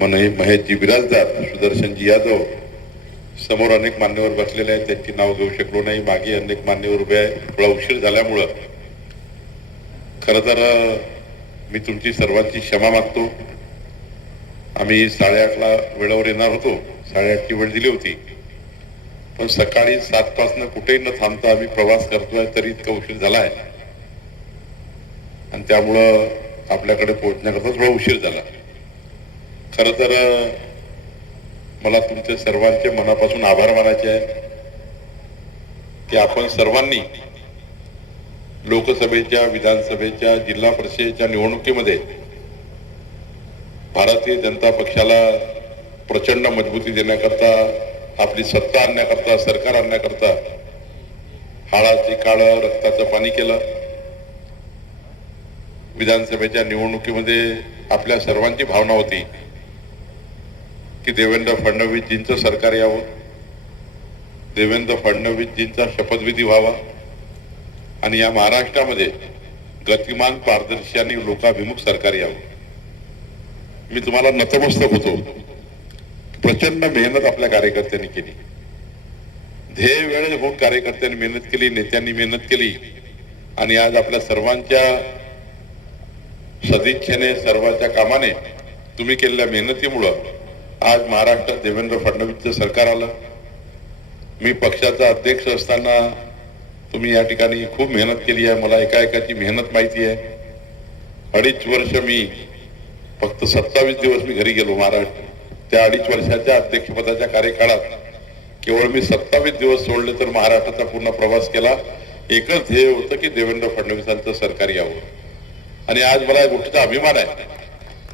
महेशजी बिराजदार, सुदर्शनजी यादव, समोर अनेक मान्यवर बसलेले आहेत, त्यांची नाव घेऊ शकलो नाही. मागे अनेक मान्यवर उभे आहेत. थोडा उशीर झाल्यामुळं खरं तर मी तुमची सर्वांची क्षमा मागतो. आम्ही 8:30ला वेळेवर येणार होतो. 8:30ची वेळ दिली होती, पण सकाळी 7 पासून कुठेही न थांबता आम्ही प्रवास करतोय, तरी इतका उशीर झालाय आणि त्यामुळं आपल्याकडे पोहोचण्याकरता थोडा उशीर झाला. खरं तर मला तुमच्या सर्वांचे मनापासून आभार मानायचे आहे की आपण सर्वांनी लोकसभेच्या, विधानसभेच्या, जिल्हा परिषदेच्या निवडणुकीमध्ये भारतीय जनता पक्षाला प्रचंड मजबूती देण्याकरता, आपली सत्ता आणण्याकरता, सरकार आणण्याकरता हाडाचे काळं, रक्ताचं पाणी केलं. विधानसभेच्या निवडणुकीमध्ये आपल्या सर्वांची भावना होती की देवेंद्र फडणवीसजींचं सरकार यावं, देवेंद्र फडणवीसजींचा शपथविधी व्हावा आणि या महाराष्ट्रामध्ये गतिमान, पारदर्शी आणि लोकाभिमुख सरकार यावं. मी तुम्हाला नतमस्तक होतो. प्रचंड मेहनत आपल्या कार्यकर्त्यांनी केली, ध्येय वेळ होऊन कार्यकर्त्यांनी मेहनत केली, नेत्यांनी मेहनत केली आणि आज आपल्या सर्वांच्या सदिच्छेने, सर्वांच्या कामाने, तुम्ही केलेल्या मेहनतीमुळं आज महाराष्ट्रात देवेंद्र फडणवीसचं सरकार आलं. मी पक्षाचा अध्यक्ष असताना तुम्ही या ठिकाणी खूप मेहनत केली आहे. मला एकाएकाची मेहनत माहिती आहे. 2.5 वर्ष मी फक्त 27 दिवस मी घरी गेलो महाराष्ट्र. त्या 2.5 वर्षाच्या अध्यक्षपदाच्या कार्यकाळात केवळ मी 27 दिवस सोडले तर महाराष्ट्राचा पूर्ण प्रवास केला. एकच ध्येय होतं की देवेंद्र फडणवीसांचं सरकार यावं. आणि आज मला या गोष्टीचा अभिमान आहे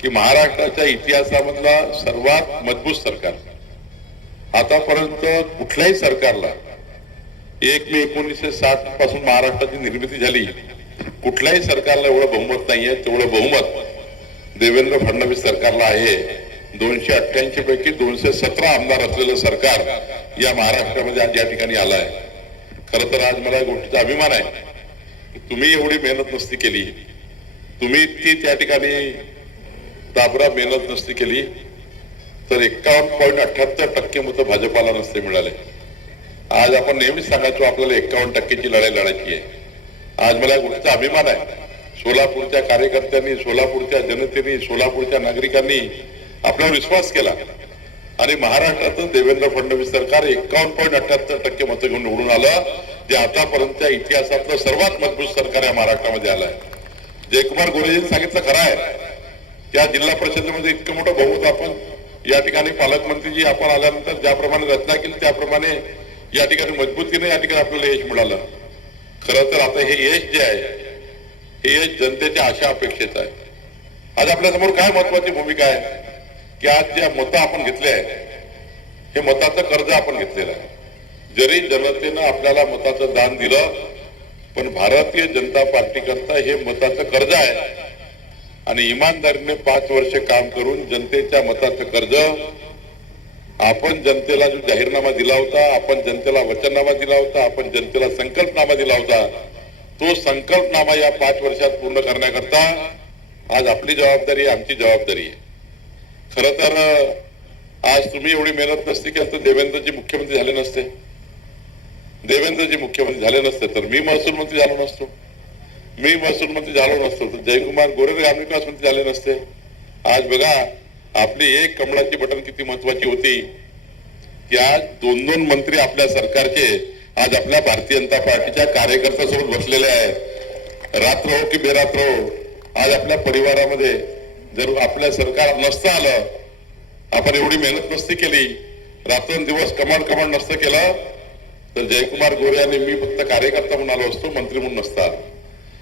की महाराष्ट्राच्या इतिहासामधला सर्वात मजबूत सरकार, आतापर्यंत कुठल्याही सरकारला 1 मे 1960 पासून महाराष्ट्राची निर्मिती झाली, कुठल्याही सरकारला एवढं बहुमत नाहीये, तेवढं बहुमत देवेंद्र फडणवीस सरकारला आहे. 288 पैकी 217 आमदार असलेलं सरकार या महाराष्ट्रामध्ये आज या ठिकाणी आलं आहे. खरं तर आज मला या गोष्टीचा अभिमान आहे की तुम्ही एवढी मेहनत नसती केली, तुम्ही इतकी त्या ठिकाणी दाबरा मेहनत नसती केली तर 51.78% मतं भाजपाला नसते मिळाले. आज आपण नेहमीच सांगायचो आपल्याला 51%ची लढाई लढायची आहे. आज मला या गोष्टीचा अभिमान आहे. सोलापूरच्या कार्यकर्त्यांनी, सोलापूरच्या जनतेने, सोलापूरच्या नागरिकांनी आपल्यावर विश्वास केला आणि महाराष्ट्रातून देवेंद्र फडणवीस सरकार 51.78% मतं घेऊन निवडून आलं, जे आतापर्यंतच्या इतिहासातलं सर्वात मजबूत सरकार या महाराष्ट्रामध्ये आलं आहे. जयकुमार गोरेजींनी सांगितलं खरं आहे की या जिल्हा परिषदेमध्ये इतकं मोठं बहुमत आपण या ठिकाणी पालकमंत्रीजी आपण आल्यानंतर ज्याप्रमाणे रचना केली त्याप्रमाणे या ठिकाणी मजबूतीने या ठिकाणी आपल्याला यश मिळालं. खरं तर आता हे यश जे आहे हे यश जनतेच्या आशा अपेक्षेचं आहे. आज आपल्या समोर काय महत्वाची भूमिका आहे की आज जे मतं आपण घेतले आहे हे मताचं कर्ज आपण घेतलेलं आहे. जरी जनतेनं आपल्याला मताचं दान दिलं पण भारतीय जनता पार्टी करता हे मताचं कर्ज आहे आणि इमानदारीने 5 वर्ष काम करून जनतेच्या मताचं कर्ज आपण जनतेला जो जाहीरनामा दिला होता, आपण जनतेला वचननामा दिला होता, आपण जनतेला संकल्पनामा दिला होता, तो संकल्पनामा या 5 वर्षात पूर्ण करण्याकरता आज आपली जबाबदारी आहे, आमची जबाबदारी आहे. खरं तर आज तुम्ही एवढी मेहनत नसती केली तर देवेंद्रजी मुख्यमंत्री झाले नसते. देवेंद्रजी मुख्यमंत्री झाले नसते तर मी महसूल मंत्री झालो नसतो. मी महसूल मंत्री झालो नसतो तर जयकुमार गोरे ग्रामविकास मंत्री झाले नसते. आज बघा आपली एक कमळाची बटन किती महत्वाची होती की आज 2-2 मंत्री आपल्या सरकारचे आज आपल्या भारतीय जनता पार्टीच्या कार्यकर्त्यांसोबत बसलेले आहेत. रात्र हो की बेरात्र हो, आज आपल्या परिवारामध्ये जर आपल्या सरकार नसतं आलं, आपण एवढी मेहनत नसती केली, रात्रंदिवस कमांड नसतं केलं तर जयकुमार गोरे आणि मी फक्त कार्यकर्ता म्हणून आलो असतो, मंत्री म्हणून नसता.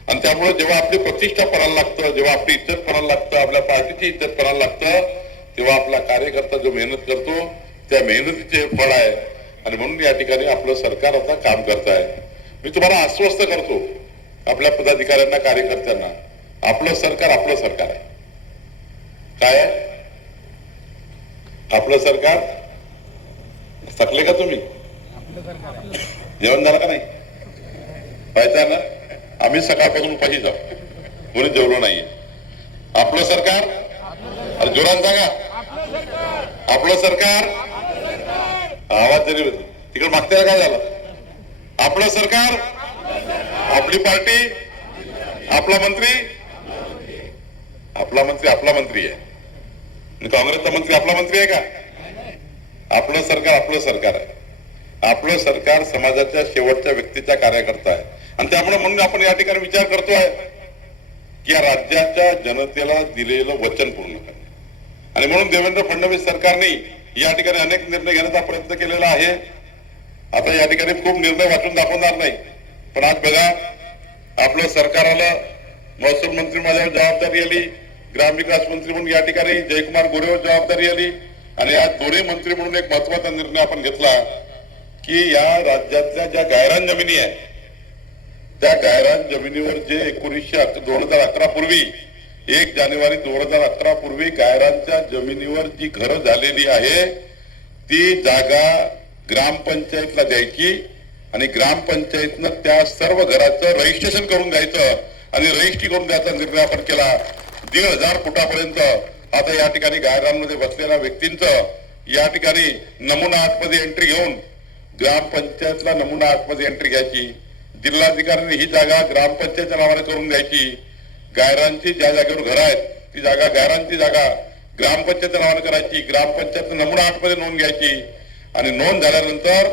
आणि त्यामुळे जेव्हा आपली प्रतिष्ठा पडायला लागतं, जेव्हा आपली इज्जत पडायला लागतं, आपल्या पार्टीची इज्जत पडायला लागतं, तेव्हा आपला कार्यकर्ता जो मेहनत करतो त्या मेहनतीचे फळ आहे. आणि म्हणून या ठिकाणी आपलं सरकार आता काम करत आहे. मी तुम्हाला आश्वस्त करतो आपल्या पदाधिकाऱ्यांना, कार्यकर्त्यांना, आपलं सरकार आहे. काय आहे आपलं सरकार? थकले का तुम्ही? जेवण झालं का नाही? पाहिजे ना? आम्ही सकाळपासून उपाशी जाऊ, कोणी जेवलो नाहीये. आपलं सरकार जोरात सांगा. आपलं सरकार, आवाज जरी तिकडे मागच्याला काय झालं? आपलं सरकार, आपली पार्टी, आपला मंत्री आहे. काँग्रेसचा मंत्री आपला मंत्री आहे का? आपलं सरकार आहे. आपलं सरकार समाजाच्या शेवटच्या व्यक्तीचा कार्यकर्ता आहे. आणि त्यामुळे म्हणून आपण या ठिकाणी विचार करतोय की या राज्याच्या जनतेला दिलेलं वचन पूर्ण करणे. आणि म्हणून देवेंद्र फडणवीस सरकारने या ठिकाणी अनेक निर्णय घेण्याचा प्रयत्न केलेला आहे. आता या ठिकाणी खूप निर्णय वाचून दाखवणार नाही, पण आज बघा, आपलं सरकार आलं, महसूल मंत्री माझ्यावर जबाबदारी आली, ग्रामविकास मंत्री म्हणून या ठिकाणी जयकुमार गोरेवर जबाबदारी आली, आणि आज दोन्ही मंत्री म्हणून एक महत्वाचा निर्णय आपण घेतला की या राज्यातल्या ज्या गायरान जमिनी आहेत, त्या गायरान जमिनीवर जे 2011 पूर्वी 1 जानेवारी 2011 पूर्वी गायरांच्या जमिनीवर जी घरं झालेली आहे ती जागा ग्रामपंचायतला द्यायची आणि ग्रामपंचायतनं त्या सर्व घराचं रजिस्ट्रेशन करून द्यायचं आणि रजिस्ट्री करून द्यायचा निर्णय आपण केला. 1,500 फुटापर्यंत आता या ठिकाणी गायरांमध्ये बसलेल्या व्यक्तींचं या ठिकाणी नमुना आतमध्ये एंट्री घेऊन ग्रामपंचायतला नमुना आतमध्ये एंट्री घ्यायची. जिल्हाधिकाऱ्यांनी ही जागा ग्रामपंचायतच्या नावाने करून द्यायची. गायरांची ज्या जागेवर घर आहेत ती जागा गायरांची जागा ग्रामपंचायतच्या नावाने करायची. ग्रामपंचायत नमुना आतमध्ये नोंद घ्यायची आणि नोंद झाल्यानंतर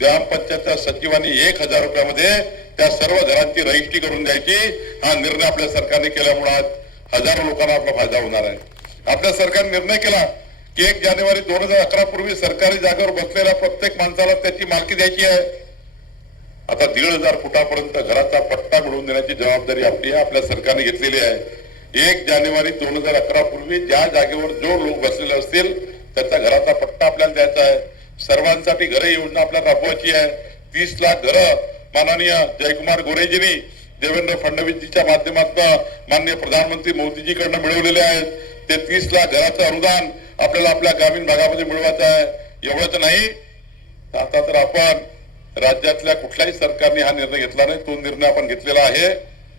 ग्रामपंचायतच्या सचिवांनी 1,000 रुपयामध्ये त्या सर्व घरांची रजिस्ट्री करून द्यायची. हा निर्णय आपल्या सरकारने केल्यामुळे आज हजारो लोकांना आपला फायदा होणार आहे. आपल्या सरकारने निर्णय केला की 1 जानेवारी 2011 पूर्वी सरकारी जागेवर बसलेल्या प्रत्येक माणसाला त्याची मालकी द्यायची आहे. आता 1,500 फुटापर्यंत घराचा पट्टा मिळवून देण्याची जबाबदारी आपल्या सरकारने घेतलेली आहे. 1 जानेवारी 2011 पूर्वी ज्या जागेवर जो लोक बसलेले असतील त्याचा घराचा पट्टा आपल्याला द्यायचा आहे. सर्वांसाठी घरे योजना आपल्याला राबवायची आहे. 30 लाख घरं माननीय जयकुमार गोरेजींनी देवेंद्र फडणवीसजीच्या माध्यमातून माननीय प्रधानमंत्री मोदीजीकडनं मिळवलेले आहेत. ते 30 लाख घराचं अनुदान आपल्याला आपल्या ग्रामीण भागामध्ये मिळवायचं आहे. एवढंच नाही, आता तर आपण राज्यातल्या कुठल्याही सरकारने हा निर्णय घेतला नाही, तो निर्णय आपण घेतलेला आहे.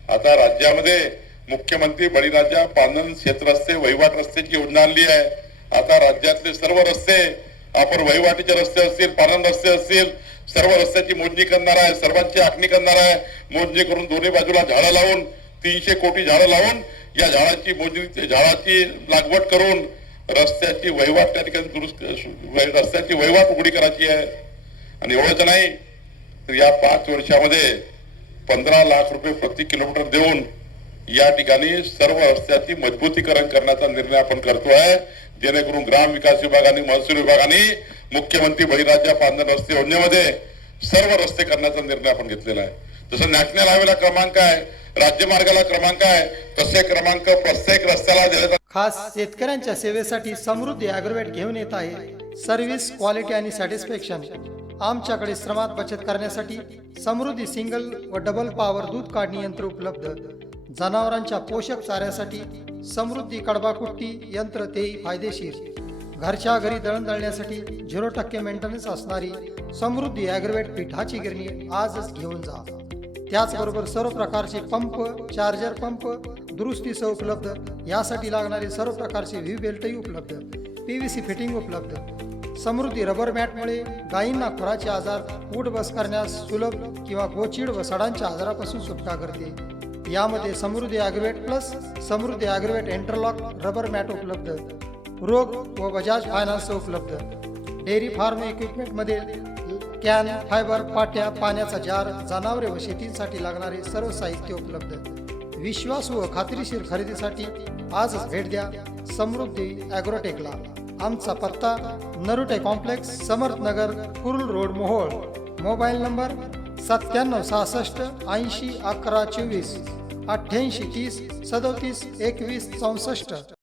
आता राज्यामध्ये मुख्यमंत्री बळीराजा पानन शेतरस्ते वहिवाट रस्त्याची योजना आणली आहे. आता राज्यातले सर्व रस्ते आपण वहिवाटीचे रस्ते असतील, पानन रस्ते असतील, सर्व रस्त्याची मोजणी करणार आहे, सर्वांची आखणी करणार आहे. मोजणी करून दोन्ही बाजूला झाडं लावून 300 कोटी झाडं लावून या झाडाची मोजणी, झाडाची लागवड करून रस्त्याची वहिवाट त्या ठिकाणी रस्त्याची वहिवाट उघडी करायची आहे. आणि एवढंच नाही तर या 5 वर्षामध्ये 15 लाख रुपये प्रति किलोमीटर देऊन या ठिकाणी सर्व रस्त्याची मजबूतीकरण करण्याचा निर्णय आपण करतोय, जेणेकरून ग्राम विकास विभागाने, महसूल विभागाने मुख्यमंत्री बळीराजा पानन रस्ते योजनेमध्ये सर्व रस्ते करण्याचा निर्णय आपण घेतलेला आहे. जसं नॅशनल हायवेला क्रमांक आहे, राज्य मार्गाला क्रमांक आहे, तसे क्रमांक प्रत्येक रस्त्याला देण्याचा. खास शेतकऱ्यांच्या सेवेसाठी समृद्धी ॲग्रोवेट घेऊन येत आहे सर्व्हिस, क्वालिटी आणि सॅटिस्फॅक्शन. आमच्याकडे श्रमात बचत करण्यासाठी समृद्धी सिंगल व डबल पॉवर दूध काढणी यंत्र उपलब्ध. जनावरांच्या पोषक चाऱ्यासाठी समृद्धी कडबाकुट्टी यंत्र, तेही फायदेशीर. घरच्या घरी दळण दळण्यासाठी 0% मेंटेनन्स असणारी समृद्धी ॲग्रोवेट पिठाची गिरणी आजच घेऊन जा. त्याचबरोबर सर्व प्रकारचे पंप, चार्जर पंप दुरुस्तीसह उपलब्ध. यासाठी लागणारे सर्व प्रकारचे व्ही बेल्टही उपलब्ध. PVC फिटिंग उपलब्ध. समृद्धी रबर मॅटमुळे गायींना खुराचे आजार, उठ बस करण्यास सुलभ किंवा गोचीड व सडांच्या आजारापासून सुटका करते. यामध्ये समृद्धी ॲग्रोवेट प्लस समृद्धी ॲग्रोवेट इंटरलॉक रबर मॅट उपलब्ध. रोग व बजाज फायनान्स उपलब्ध. डेअरी फार्म इक्विपमेंटमध्ये कॅन, फायबर, पाट्या, पाण्याचा जार, जनावरे व शेतीसाठी लागणारे सर्व साहित्य उपलब्ध. विश्वासू व खात्रीशीर खरेदीसाठी आजच भेट द्या समृद्धी ॲग्रोटेकला. आमचा पत्ता Narute complex, Samarth Nagar, Kurul road, Mohol. Mobile number 9766 80 11 24, 88 30 37 21 64.